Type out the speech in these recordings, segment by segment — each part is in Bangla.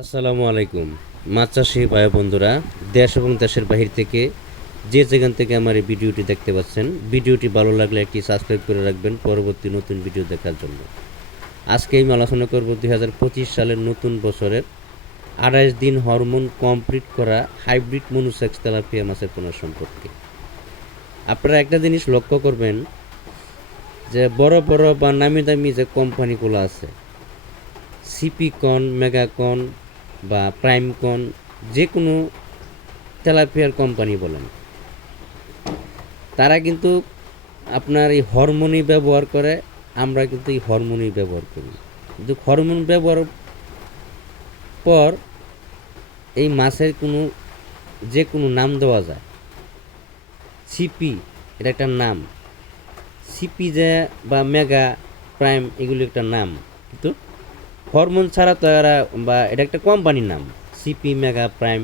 আসসালামু আলাইকুম। মাছ চাষি ভাই বন্ধুরা, দেশ এবং দেশের বাহির থেকে যে যেখান থেকে আমার এই ভিডিওটি দেখতে পাচ্ছেন, ভিডিওটি ভালো লাগলে একটি সাবস্ক্রাইব করে রাখবেন পরবর্তী নতুন ভিডিও দেখার জন্য। আজকে আমি আলোচনা করব দুই হাজার পঁচিশ সালের নতুন বছরের আড়াইশ দিন হরমোন কমপ্লিট করা হাইব্রিড মনুসেক্স তেলাপিয়া মাছের পোনা সম্পর্কে। আপনারা একটা জিনিস লক্ষ্য করবেন যে বড় বড় বা নামি দামি যে কোম্পানিগুলো আছে, সিপিকন, মেগাকন বা প্রাইমকন যে কোনো তেলাপিয়ার কোম্পানি বলেন। তারা কিন্তু আপনার এই হরমোনই ব্যবহার করে, আমরা কিন্তু এই হরমোনই ব্যবহার করি। কিন্তু হরমোন ব্যবহার পর এই মাছের কোনো যে কোনো নাম দেওয়া যায়। সিপি, এটা একটা নাম। সিপি যে বা মেগা প্রাইম, এগুলো একটা নাম। কিন্তু হরমোন ছাড়া তো এরা বা এটা একটা কোম্পানির নাম। সিপি মেগা প্রাইম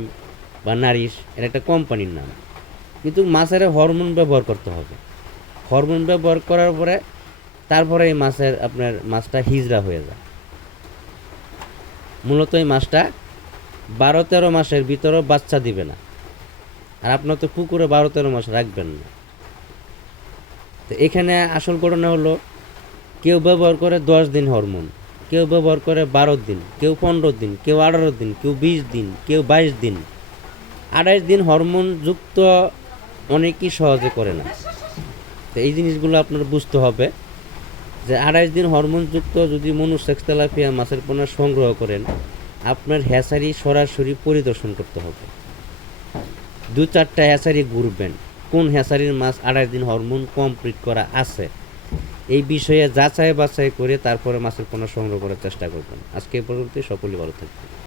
বা নারিশ এটা একটা কোম্পানির নাম। কিন্তু মাছের হরমোন ব্যবহার করতে হবে। হরমোন ব্যবহার করার পরে তারপরে এই মাছের আপনার মাছটা হিজড়া হয়ে যায়। মূলত এই মাছটা বারো তেরো মাসের ভিতরেও বাচ্চা দিবে না। আর আপনার তো পুকুরে বারো তেরো মাস রাখবেন না। তো এখানে আসল ঘটনা হলো, কেউ ব্যবহার করে দশ দিন হরমোন। কেউ ব্যবহার করে বারো দিন, কেউ পনেরো দিন, কেউ আঠারো দিন, কেউ বিশ দিন, কেউ বাইশ দিন। আঠাইশ দিন হরমোন যুক্ত অনেকেই সহজে করে না। তো এই জিনিসগুলো আপনার বুঝতে হবে যে আড়াইশ দিন হরমোনযুক্ত যদি মনুসেক্স তেলাপিয়া মাছের পোনা সংগ্রহ করেন, আপনার হ্যাচারি সরাসরি পরিদর্শন করতে হবে। দু চারটা হ্যাচারি ঘুরবেন। কোন হ্যাচারির মাছ আড়াই দিন হরমোন কমপ্লিট করা আছে? এই বিষয়ে যাচাই বাছাই করে তারপরে মাছের পণ্য সংগ্রহ করার চেষ্টা করবেন। আজকে এ পর্যন্ত সকলেই ভালো থাকবেন।